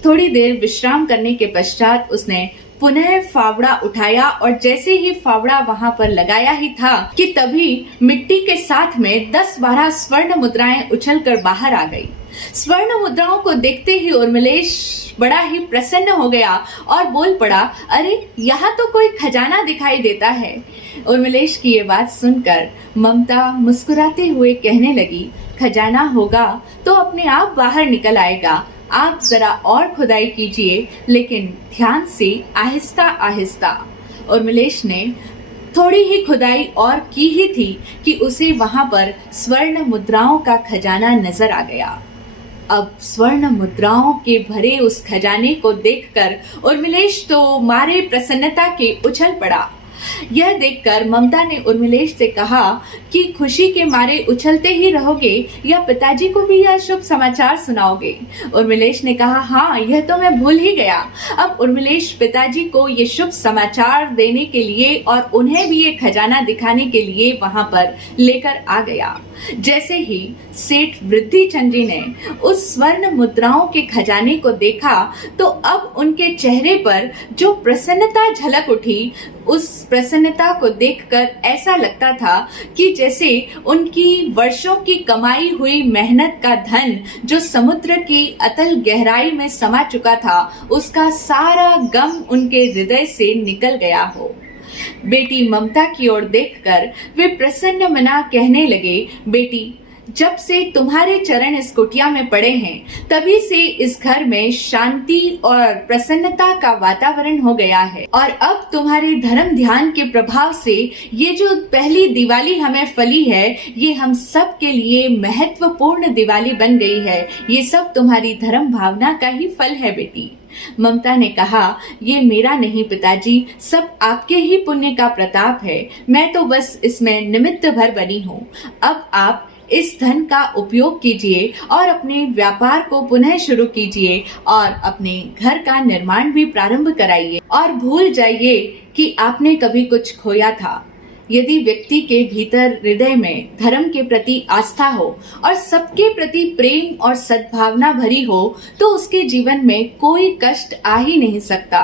थोड़ी देर विश्राम करने के पश्चात उसने पुनः फावड़ा उठाया और जैसे ही फावड़ा वहां पर लगाया ही था कि तभी मिट्टी के साथ में 10-12 स्वर्ण मुद्राएं उछलकर बाहर आ गई। स्वर्ण मुद्राओं को देखते ही उर्मिलेश बड़ा ही प्रसन्न हो गया और बोल पड़ा, अरे यहाँ तो कोई खजाना दिखाई देता है। उर्मिलेश की ये बात सुनकर ममता मुस्कुराते हुए कहने लगी, खजाना होगा तो अपने आप बाहर निकल आएगा। आप जरा और खुदाई कीजिए, लेकिन ध्यान से, आहिस्ता आहिस्ता। उर्मिलेश ने थोड़ी ही खुदाई और की ही थी कि उसे वहां पर स्वर्ण मुद्राओं का खजाना नजर आ गया। अब स्वर्ण मुद्राओं के भरे उस खजाने को देखकर उर्मिलेश तो मारे प्रसन्नता के उछल पड़ा। यह देखकर ममता ने उर्मिलेश से कहा कि खुशी के मारे उछलते ही रहोगे या पिताजी को भी यह शुभ समाचार सुनाओगे? उर्मिलेश ने कहा, हाँ, यह तो मैं भूल ही गया। अब उर्मिलेश पिताजी को ये शुभ समाचार देने के लिए और उन्हें भी ये खजाना दिखाने के लिए वहां पर लेकर आ गया। जैसे ही सेठ वृद्धिचंद जी ने उस स्वर्ण मुद्राओं के खजाने को देखा तो अब उनके चेहरे पर जो प्रसन्नता झलक उठी, उस प्रसन्नता को देखकर ऐसा लगता था कि जैसे उनकी वर्षों की कमाई हुई मेहनत का धन जो समुद्र की अतल गहराई में समा चुका था, उसका सारा गम उनके हृदय से निकल गया हो। बेटी ममता की ओर देखकर वे प्रसन्न मना कहने लगे, बेटी, जब से तुम्हारे चरण इस कुटिया में पड़े हैं, तभी से इस घर में शांति और प्रसन्नता का वातावरण हो गया है और अब तुम्हारे धर्म ध्यान के प्रभाव से ये जो पहली दिवाली हमें फली है, ये हम सब के लिए महत्वपूर्ण दिवाली बन गई है। ये सब तुम्हारी धर्म भावना का ही फल है बेटी। ममता ने कहा, ये मेरा नहीं पिताजी, सब आपके ही पुण्य का प्रताप है। मैं तो बस इसमें निमित्त भर बनी हूँ। अब आप इस धन का उपयोग कीजिए और अपने व्यापार को पुनः शुरू कीजिए और अपने घर का निर्माण भी प्रारंभ कराइए और भूल जाइए कि आपने कभी कुछ खोया था। यदि व्यक्ति के भीतर हृदय में धर्म के प्रति आस्था हो और सबके प्रति प्रेम और सद्भावना भरी हो तो उसके जीवन में कोई कष्ट आ ही नहीं सकता।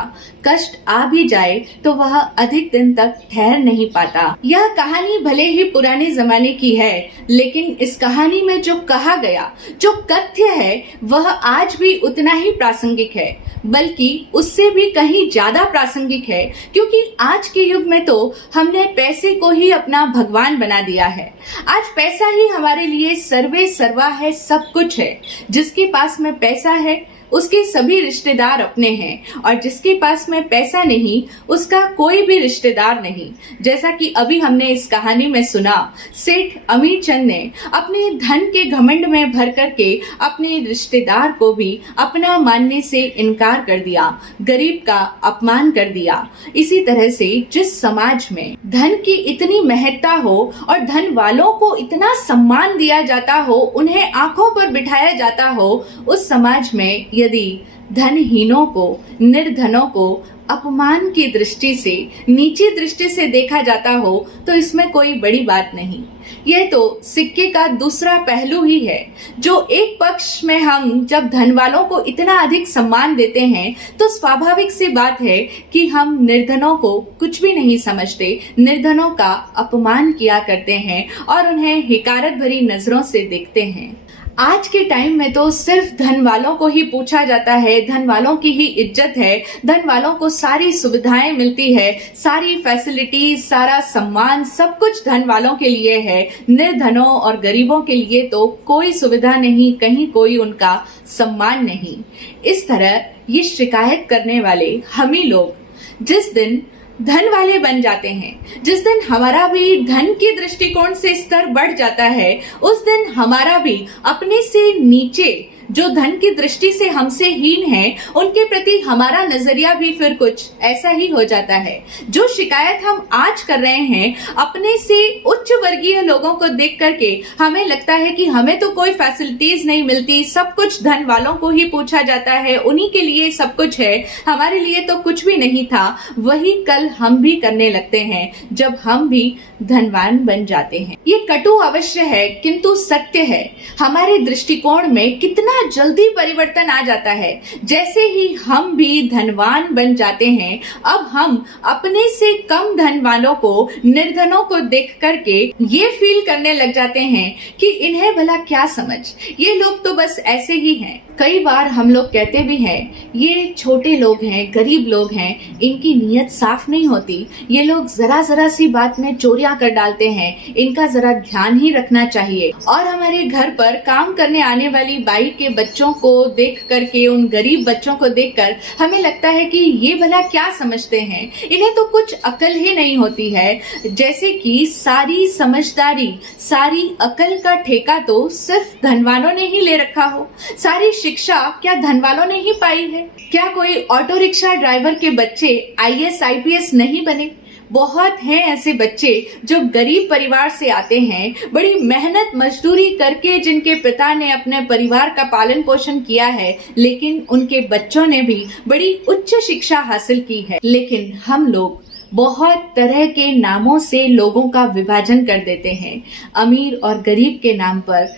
कष्ट आ भी जाए तो वह अधिक दिन तक ठहर नहीं पाता। यह कहानी भले ही पुराने जमाने की है, लेकिन इस कहानी में जो कहा गया, जो तथ्य है, वह आज भी उतना ही प्रासंगिक है, बल्कि उससे भी कहीं ज्यादा प्रासंगिक है, क्योंकि आज के युग में तो हमने पैसे पैसे को ही अपना भगवान बना दिया है। आज पैसा ही हमारे लिए सर्वे सर्वा है, सब कुछ है। जिसके पास में पैसा है उसके सभी रिश्तेदार अपने हैं, और जिसके पास में पैसा नहीं उसका कोई भी रिश्तेदार नहीं। जैसा कि अभी हमने इस कहानी में सुना, सेठ अमीरचंद ने अपने धन के घमंड में भर करके अपने रिश्तेदार को भी अपना मानने से इनकार कर दिया, गरीब का अपमान कर दिया। इसी तरह से जिस समाज में धन की इतनी महत्ता हो और धन वालों को इतना सम्मान दिया जाता हो, उन्हें आंखों पर बिठाया जाता हो, उस समाज में यदि धनहीनों को, निर्धनों को अपमान की दृष्टि से, नीची दृष्टि से देखा जाता हो तो इसमें कोई बड़ी बात नहीं। यह तो सिक्के का दूसरा पहलू ही है। जो एक पक्ष में हम जब धन वालों को इतना अधिक सम्मान देते हैं तो स्वाभाविक सी बात है कि हम निर्धनों को कुछ भी नहीं समझते, निर्धनों का अपमान किया करते हैं और उन्हें हिकारत भरी नजरों से देखते हैं। आज के टाइम में तो सिर्फ धन वालों को ही पूछा जाता है, धन वालों की ही इज्जत है, धन वालों को सारी सुविधाएं मिलती है, सारी फैसिलिटीज, सारा सम्मान, सब कुछ धन वालों के लिए है। निर्धनों और गरीबों के लिए तो कोई सुविधा नहीं, कहीं कोई उनका सम्मान नहीं। इस तरह ये शिकायत करने वाले हम ही लोग जिस दिन धन वाले बन जाते हैं, जिस दिन हमारा भी धन के दृष्टिकोण से स्तर बढ़ जाता है, उस दिन हमारा भी अपने से नीचे जो धन की दृष्टि से हमसे हीन है, उनके प्रति हमारा नजरिया भी फिर कुछ ऐसा ही हो जाता है। जो शिकायत हम आज कर रहे हैं अपने से उच्च वर्गीय लोगों को देख करके, हमें लगता है कि हमें तो कोई फैसिलिटीज नहीं मिलती, सब कुछ धन वालों को ही पूछा जाता है, उन्हीं के लिए सब कुछ है, हमारे लिए तो कुछ भी नहीं था। वही कल हम भी करने लगते हैं जब हम भी धनवान बन जाते हैं। ये कटु अवश्य है किंतु सत्य है। हमारे दृष्टिकोण में कितना जल्दी परिवर्तन आ जाता है। जैसे ही हम भी धनवान बन जाते हैं, अब हम अपने से कम धन वालों को, निर्धनों को देख करके ये फील करने लग जाते हैं कि इन्हें भला क्या समझ, ये लोग तो बस ऐसे ही हैं। कई बार हम लोग कहते भी हैं ये छोटे लोग हैं, गरीब लोग हैं, इनकी नीयत साफ नहीं होती, ये लोग जरा जरा सी बात में चोरियां कर डालते हैं, इनका जरा ध्यान ही रखना चाहिए। और हमारे घर पर काम करने आने वाली बाई के बच्चों को देख करके, उन गरीब बच्चों को देखकर हमें लगता है कि ये भला क्या समझते हैं, इन्हें तो कुछ अकल ही नहीं होती है। जैसे कि सारी समझदारी, सारी अकल का ठेका तो सिर्फ धनवानों ने ही ले रखा हो। सारी शिक्षा क्या धन वालों ने ही पाई है? क्या कोई ऑटो रिक्शा ड्राइवर के बच्चे आईएएस आईपीएस नहीं बने? बहुत हैं ऐसे बच्चे जो गरीब परिवार से आते हैं, बड़ी मेहनत मजदूरी करके जिनके पिता ने अपने परिवार का पालन पोषण किया है, लेकिन उनके बच्चों ने भी बड़ी उच्च शिक्षा हासिल की है। लेकिन हम लोग बहुत तरह के नामों से लोगों का विभाजन कर देते हैं। अमीर और गरीब के नाम पर,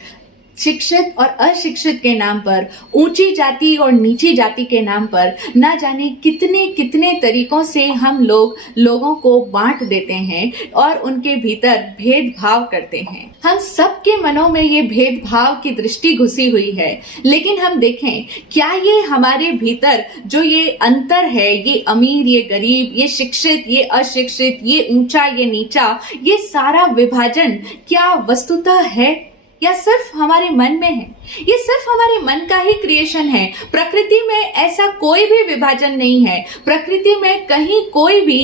शिक्षित और अशिक्षित के नाम पर, ऊंची जाति और नीची जाति के नाम पर, ना जाने कितने कितने तरीकों से हम लोग लोगों को बांट देते हैं और उनके भीतर भेदभाव करते हैं। हम सबके मनों में ये भेदभाव की दृष्टि घुसी हुई है। लेकिन हम देखें, क्या ये हमारे भीतर जो ये अंतर है, ये अमीर, ये गरीब, ये शिक्षित, ये अशिक्षित, ये ऊंचा, ये नीचा, ये सारा विभाजन क्या वस्तुतः है या सिर्फ हमारे मन में है? ये सिर्फ हमारे मन का ही क्रिएशन है। प्रकृति में ऐसा कोई भी विभाजन नहीं है। प्रकृति में कहीं कोई भी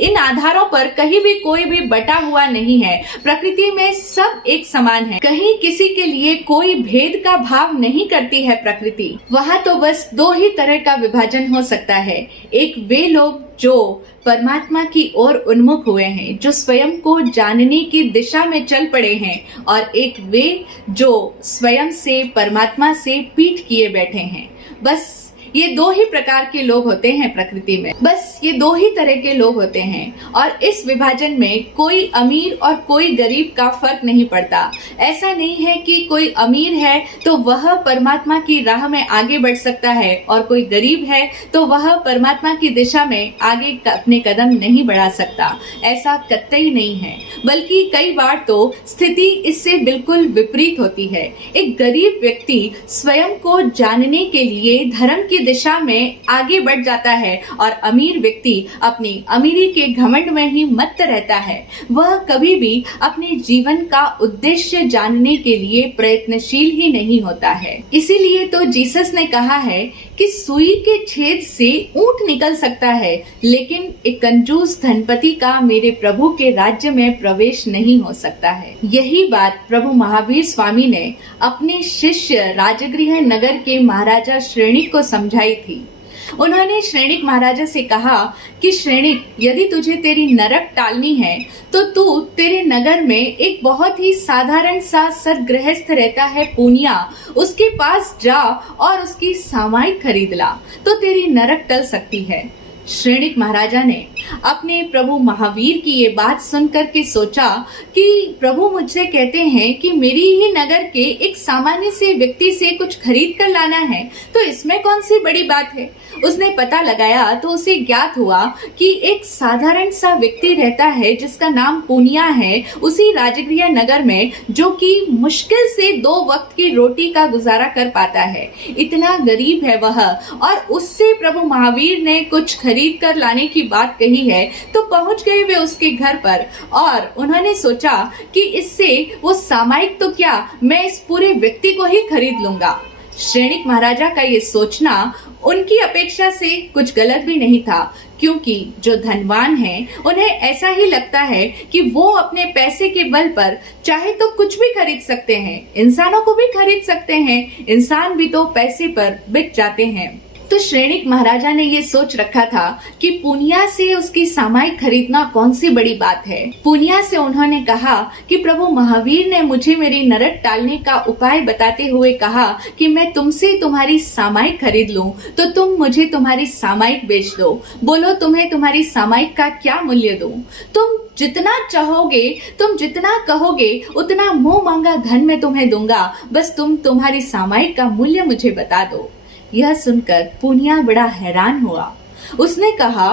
इन आधारों पर कहीं भी कोई भी बटा हुआ नहीं है। प्रकृति में सब एक समान है। कहीं किसी के लिए कोई भेद का भाव नहीं करती है प्रकृति। वहां तो बस दो ही तरह का विभाजन हो सकता है। एक वे लोग जो परमात्मा की ओर उन्मुख हुए हैं, जो स्वयं को जानने की दिशा में चल पड़े हैं, और एक वे जो स्वयं से, परमात्मा से पीठ किए बैठे हैं। बस ये दो ही प्रकार के लोग होते हैं प्रकृति में। बस ये दो ही तरह के लोग होते हैं और इस विभाजन में कोई अमीर और कोई गरीब का फर्क नहीं पड़ता। ऐसा नहीं है कि कोई अमीर है तो वह परमात्मा की राह में आगे बढ़ सकता है और कोई गरीब है तो वह परमात्मा की दिशा में आगे अपने कदम नहीं बढ़ा सकता। ऐसा कतई नहीं है, बल्कि कई बार तो स्थिति इससे बिल्कुल विपरीत होती है। एक गरीब व्यक्ति स्वयं को जानने के लिए, धर्म की दिशा में आगे बढ़ जाता है और अमीर व्यक्ति अपनी अमीरी के घमंड में ही मत्त रहता है। वह कभी भी अपने जीवन का उद्देश्य जानने के लिए प्रयत्नशील ही नहीं होता है। इसीलिए तो जीसस ने कहा है कि सुई के छेद से ऊंट निकल सकता है, लेकिन एक कंजूस धनपति का मेरे प्रभु के राज्य में प्रवेश नहीं हो सकता है। यही बात प्रभु महावीर स्वामी ने अपने शिष्य राजगृह नगर के महाराजा श्रेणिक को समझाई थी। उन्होंने श्रेणिक महाराजा से कहा कि श्रेणिक, यदि तुझे तेरी नरक टालनी है तो तू तेरे नगर में एक बहुत ही साधारण सा सदगृहस्थ रहता है पूनिया, उसके पास जा और उसकी सामाई खरीद ला, तो तेरी नरक टल सकती है। श्रेणिक महाराजा ने अपने प्रभु महावीर की ये बात सुनकर के सोचा कि प्रभु मुझसे कहते हैं कि मेरी ही नगर के एक सामान्य से व्यक्ति से कुछ खरीद कर लाना है, तो इसमें कौन सी बड़ी बात है। उसने पता लगाया तो उसे ज्ञात हुआ कि एक साधारण सा व्यक्ति रहता है जिसका नाम पूनिया है उसी राजगृह नगर में, जो कि मुश्किल से 2 वक्त की रोटी का गुजारा कर पाता है। इतना गरीब है वह, और उससे प्रभु महावीर ने कुछ खरीद कर लाने की बात कही है, तो पहुंच गए वे उसके घर पर और उन्होंने सोचा कि इससे वो सामायिक तो क्या, मैं इस पूरे व्यक्ति को ही खरीद लूंगा। श्रेणिक महाराजा का ये सोचना उनकी अपेक्षा से कुछ गलत भी नहीं था, क्योंकि जो धनवान हैं उन्हें ऐसा ही लगता है कि वो अपने पैसे के बल पर चाहे तो कुछ भी खरीद सकते हैं, इंसानों को भी खरीद सकते हैं। इंसान भी तो पैसे पर बिक जाते हैं। तो श्रेणिक महाराजा ने ये सोच रखा था कि पूनिया से उसकी सामाई खरीदना कौन सी बड़ी बात है। पूनिया से उन्होंने कहा कि प्रभु महावीर ने मुझे मेरी नरक टालने का उपाय बताते हुए कहा कि मैं तुमसे तुम्हारी सामाई खरीद लूं, तो तुम मुझे तुम्हारी सामाई बेच दो। बोलो तुम्हें तुम्हारी सामाई का क्या मूल्य दूं? तुम जितना चाहोगे, तुम जितना कहोगे उतना मुंह मांगा धन मैं तुम्हें दूंगा, बस तुम तुम्हारी सामाई का मूल्य मुझे बता दो। यह सुनकर पूनिया बड़ा हैरान हुआ। उसने कहा,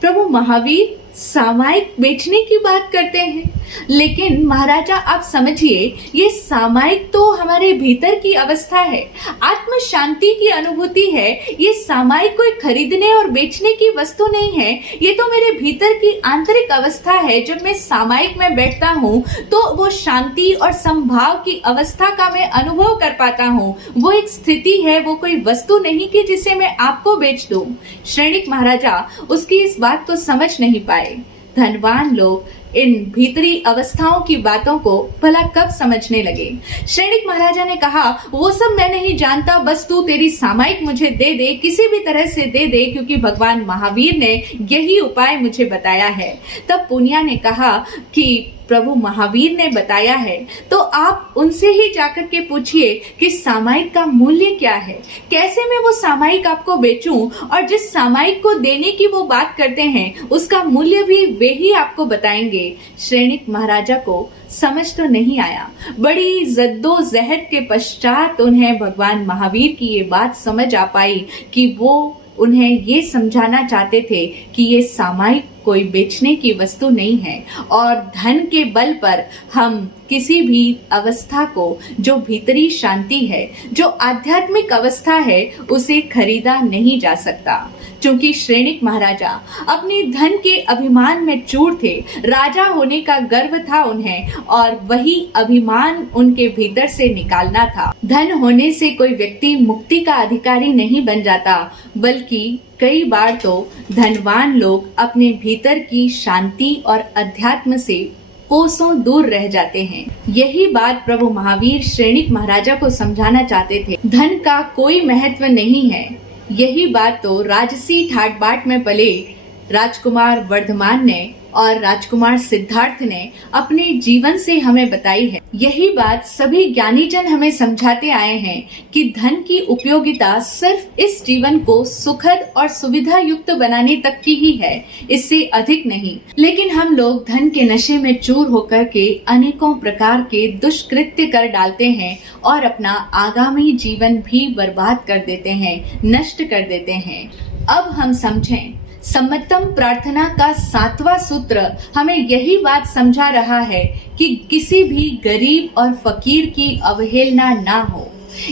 प्रभु महावीर सामायिक बेचने की बात करते हैं, लेकिन महाराजा आप समझिए, ये सामायिक तो हमारे भीतर की अवस्था है, आत्म शांति की अनुभूति है। ये सामायिक कोई खरीदने और बेचने की वस्तु नहीं है, ये तो मेरे भीतर की आंतरिक अवस्था है। जब मैं सामायिक में बैठता हूँ तो वो शांति और संभाव की अवस्था का मैं अनुभव कर पाता हूँ। वो एक स्थिति है, वो कोई वस्तु नहीं कि जिसे मैं आपको बेच दूं। श्रेणिक महाराजा उसकी इस बात को समझ नहीं पाए। धनवान लोग इन भीतरी अवस्थाओं की बातों को भला कब समझने लगे। श्रेणिक महाराजा ने कहा, वो सब मैं नहीं जानता, बस तू तेरी सामायिक मुझे दे दे, किसी भी तरह से दे दे, क्योंकि भगवान महावीर ने यही उपाय मुझे बताया है। तब पूनिया ने कहा कि प्रभु महावीर ने बताया है तो आप उनसे ही जाकर के पूछिए कि सामायिक का मूल्य क्या है। कैसे मैं वो सामायिक आपको बेचूं, और जिस सामायिक को देने की वो बात करते हैं उसका मूल्य भी वे ही आपको बताएंगे। श्रेणिक महाराजा को समझ तो नहीं आया। बड़ी जद्दोजहद के पश्चात उन्हें भगवान महावीर की ये बात समझ आ पाई कि वो उन्हें ये समझाना चाहते थे कि ये सामायिक कोई बेचने की वस्तु नहीं है, और धन के बल पर हम किसी भी अवस्था को, जो भीतरी शांति है, जो आध्यात्मिक अवस्था है, उसे खरीदा नहीं जा सकता। क्योंकि श्रेणिक महाराजा अपने धन के अभिमान में चूर थे, राजा होने का गर्व था उन्हें, और वही अभिमान उनके भीतर से निकालना था। धन होने से कोई व्यक्ति मुक्ति का अधिकारी नहीं बन जाता, बल्कि कई बार तो धनवान लोग अपने भीतर की शांति और अध्यात्म से कोसों दूर रह जाते हैं। यही बात प्रभु महावीर श्रेणिक महाराजा को समझाना चाहते थे। धन का कोई महत्व नहीं है। यही बात तो राजसी ठाट बाट में पले राजकुमार वर्धमान ने और राजकुमार सिद्धार्थ ने अपने जीवन से हमें बताई है। यही बात सभी ज्ञानीजन हमें समझाते आए हैं कि धन की उपयोगिता सिर्फ इस जीवन को सुखद और सुविधा युक्त बनाने तक की ही है, इससे अधिक नहीं। लेकिन हम लोग धन के नशे में चूर होकर के अनेकों प्रकार के दुष्कृत्य कर डालते हैं और अपना आगामी जीवन भी बर्बाद कर देते हैं, नष्ट कर देते हैं। अब हम समझें, सम्मतम प्रार्थना का 7वां सूत्र हमें यही बात समझा रहा है कि किसी भी गरीब और फकीर की अवहेलना ना हो।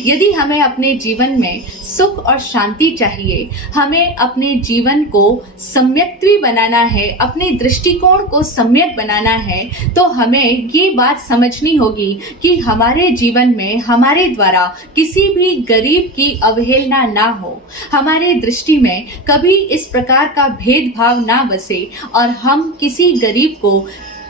यदि हमें अपने जीवन में सुख और शांति चाहिए, हमें अपने जीवन को सम्यक्त्वी बनाना है, अपने दृष्टिकोण को सम्यक बनाना है, तो हमें ये बात समझनी होगी कि हमारे जीवन में हमारे द्वारा किसी भी गरीब की अवहेलना ना हो, हमारे दृष्टि में कभी इस प्रकार का भेदभाव ना बसे और हम किसी गरीब को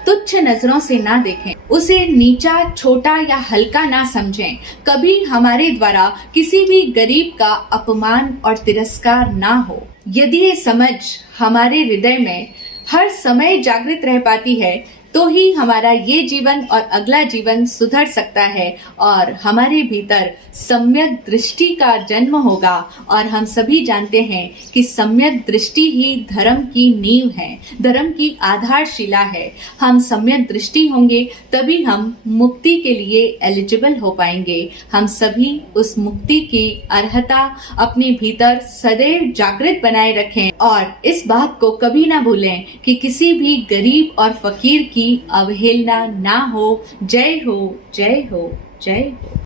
तुच्छ नजरों से ना देखें, उसे नीचा, छोटा या हल्का ना समझें। कभी हमारे द्वारा किसी भी गरीब का अपमान और तिरस्कार ना हो। यदि ये समझ हमारे हृदय में हर समय जागृत रह पाती है, तो ही हमारा ये जीवन और अगला जीवन सुधर सकता है और हमारे भीतर सम्यक दृष्टि का जन्म होगा। और हम सभी जानते हैं कि सम्यक दृष्टि ही धर्म की नींव है, धर्म की आधारशिला है। हम सम्यक दृष्टि होंगे तभी हम मुक्ति के लिए एलिजिबल हो पाएंगे। हम सभी उस मुक्ति की अर्हता अपने भीतर सदैव जागृत बनाए रखें और इस बात को कभी ना भूलें कि किसी भी गरीब और फकीर की अवहेलना ना हो। जय हो, जय हो, जय हो।